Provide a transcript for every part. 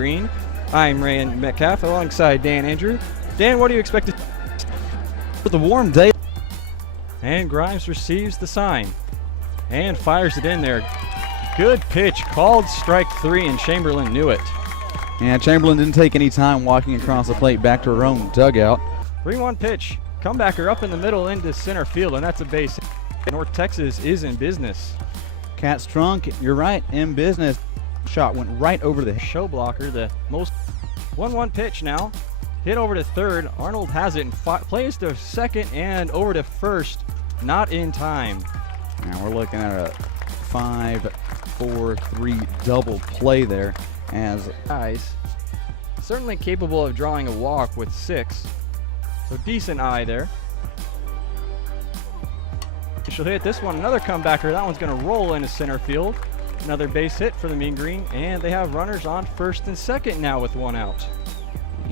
Green. I'm Ryan Metcalf alongside Dan Andrew. Dan, what do you expect with a warm day? And Grimes receives the sign and fires it in there. Good pitch, called strike 3, and Chamberlain knew it. And Chamberlain didn't take any time walking across the plate back to her own dugout. 3-1 pitch. Comebacker up in the middle into center field, and that's a base hit. North Texas is in business. Cat Strunk, you're right, in business. Shot went right over the Show blocker, the most. 1-1 pitch now. Hit over to third. Arnold has it and plays to second and over to first. Not in time. Now we're looking at a 5-4-3 double play there as Guys, certainly capable of drawing a walk with 6. So decent eye there. She'll hit this one. Another comebacker. That one's going to roll into center field. Another base hit for the Mean Green, and they have runners on first and second now with 1 out.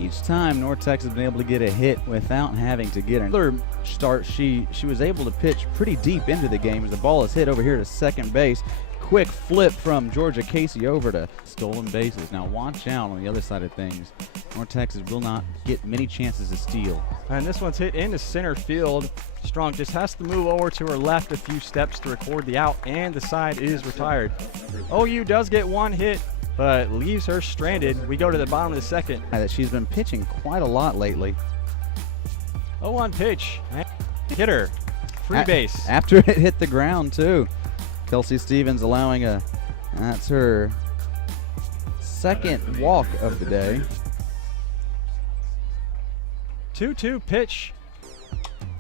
each time North Texas has been able to get a hit without having to get another start. She was able to pitch pretty deep into the game as the ball is hit over here to second base. Quick flip from Georgia Casey over to stolen bases. Now watch out on the other side of things. North Texas will not get many chances to steal. And this one's hit into center field. Strong just has to move over to her left a few steps to record the out, and the side is retired. OU does get 1 hit, but leaves her stranded. We go to the bottom of the second. That she's been pitching quite a lot lately. 0-1 pitch. Hitter. Free base. After it hit the ground, too. Kelsey Stevens allowing that's her second walk of the day. 2-2 pitch.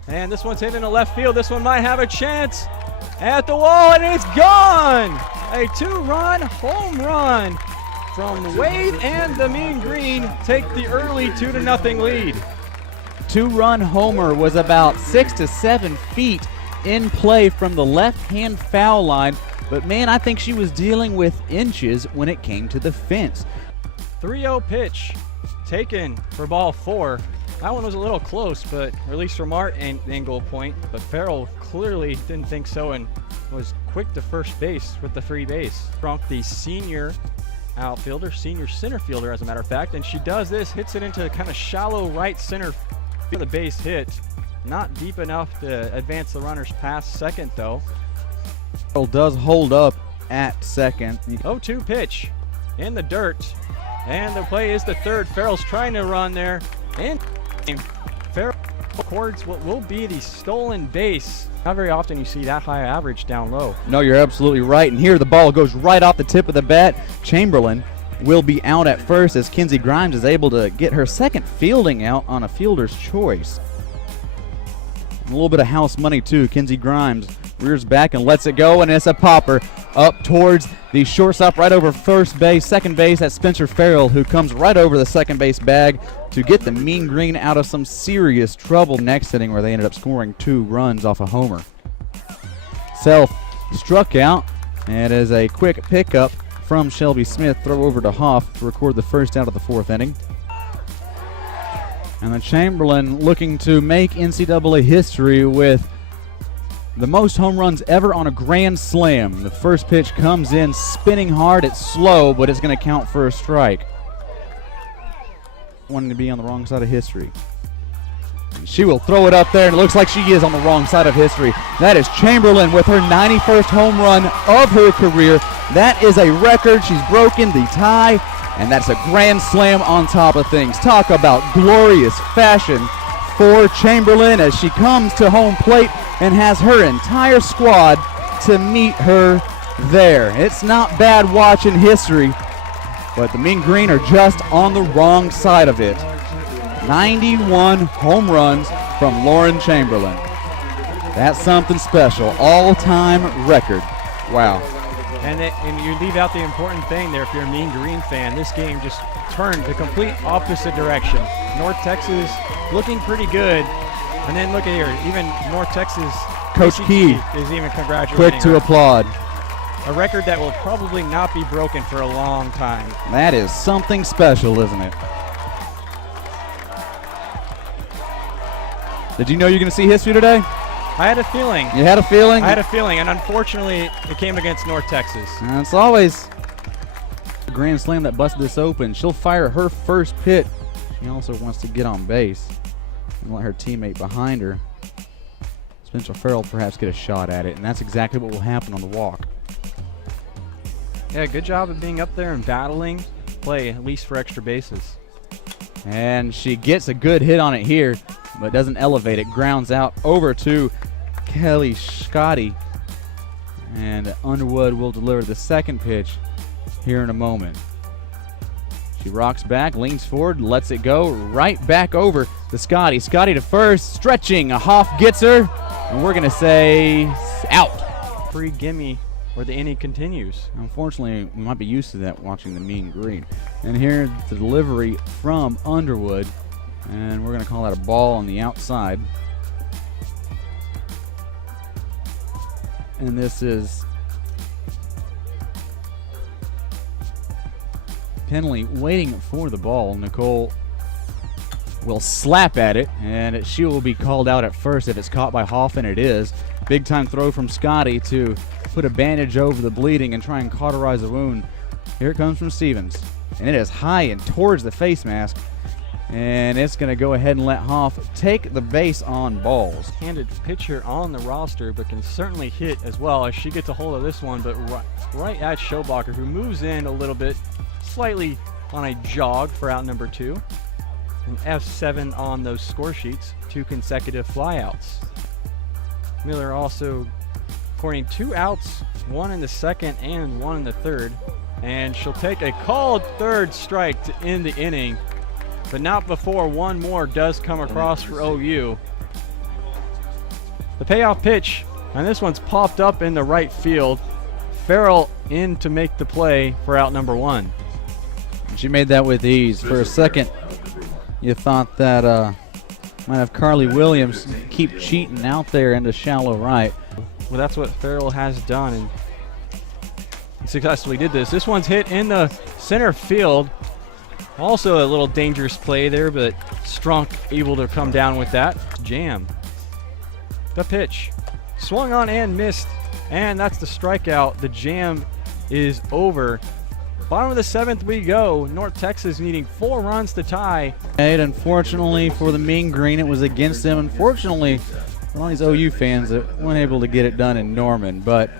And this one's hit into left field. This one might have a chance at the wall, and it's gone! A 2-run home run from Wade, and the Mean Green take the early 2-0 lead. 2-run homer was about 6 to 7 feet in play from the left-hand foul line, but man, I think she was dealing with inches when it came to the fence. 3-0 pitch taken for ball 4. That one was a little close, but released from our angle point, but Farrell clearly didn't think so and was quick to first base with the free base. Strunk, the senior outfielder, senior center fielder as a matter of fact, and she does this, hits it into kind of shallow right center field. The base hit. Not deep enough to advance the runners past second, though. Farrell does hold up at second. 0-2 pitch in the dirt, and the play is the third. Farrell's trying to run there, and Farrell records what will be the stolen base. Not very often you see that high average down low. No, you're absolutely right, and here the ball goes right off the tip of the bat. Chamberlain will be out at first as Kinsey Grimes is able to get her second fielding out on a fielder's choice. A little bit of house money too. Kinsey Grimes rears back and lets it go, and it's a popper up towards the shortstop right over first base. Second base, that's Spencer Farrell, who comes right over the second base bag to get the Mean Green out of some serious trouble. Next inning where they ended up scoring 2 runs off a homer. Self struck out, and as a quick pickup from Shelby Smith, throw over to Hoff to record the first out of the 4th inning. And the Chamberlain looking to make NCAA history with the most home runs ever on a grand slam. The first pitch comes in spinning hard. It's slow, but it's going to count for a strike. Wanting to be on the wrong side of history. She will throw it up there, and it looks like she is on the wrong side of history. That is Chamberlain with her 91st home run of her career. That is a record. She's broken the tie, and that's a grand slam on top of things. Talk about glorious fashion for Chamberlain as she comes to home plate and has her entire squad to meet her there. It's not bad watching history, but the Mean Green are just on the wrong side of it. 91 home runs from Lauren Chamberlain. That's something special. All-time record. Wow. And you leave out the important thing there if you're a Mean Green fan. This game just turned the complete opposite direction. North Texas looking pretty good. And then look at here, even North Texas Coach Key is even congratulating quick to her. applaud. A record that will probably not be broken for a long time. That is something special, isn't it? Did you know you're going to see history today? I had a feeling. You had a feeling? I had a feeling, and unfortunately, it came against North Texas. It's always grand slam that busted this open. She'll fire her first pitch. She also wants to get on base and let her teammate behind her, Spencer Farrell, perhaps get a shot at it, and that's exactly what will happen on the walk. Yeah, good job of being up there and battling play, at least for extra bases. And she gets a good hit on it here, but doesn't elevate it. Grounds out over to Kelly Scotty. And Underwood will deliver the second pitch here in a moment. She rocks back, leans forward, lets it go right back over to Scotty. Scotty to first, stretching. Hoff gets her, and we're going to say out. Free gimme or the inning continues. Unfortunately, we might be used to that watching the Mean Green. And here's the delivery from Underwood, and we're going to call that a ball on the outside. And this is Penley waiting for the ball. Nicole will slap at it, and she will be called out at first if it's caught by Hoff, and it is. Big time throw from Scotty to put a bandage over the bleeding and try and cauterize the wound. Here it comes from Stevens, and it is high and towards the face mask, and it's going to go ahead and let Hoff take the base on balls. Handed pitcher on the roster, but can certainly hit as well as she gets a hold of this one, but right at Schoblocker, who moves in a little bit, slightly on a jog for out number 2. An F7 on those score sheets, 2 consecutive flyouts. Miller also recording 2 outs, 1 in the second and 1 in the third, and she'll take a called third strike to end the inning, but not before one more does come across for OU. The payoff pitch, and this one's popped up in the right field. Farrell in to make the play for out number 1. She made that with ease. For a second, you thought that might have Carly Williams keep cheating out there into shallow right. Well, that's what Farrell has done, and successfully did this. This one's hit in the center field. Also a little dangerous play there, but Strunk able to come down with that. Jam. The pitch. Swung on and missed, and that's the strikeout. The jam is over. Bottom of the 7th we go. North Texas needing 4 runs to tie. And unfortunately for the Mean Green, it was against them. Unfortunately for all these OU fans that weren't able to get it done in Norman, but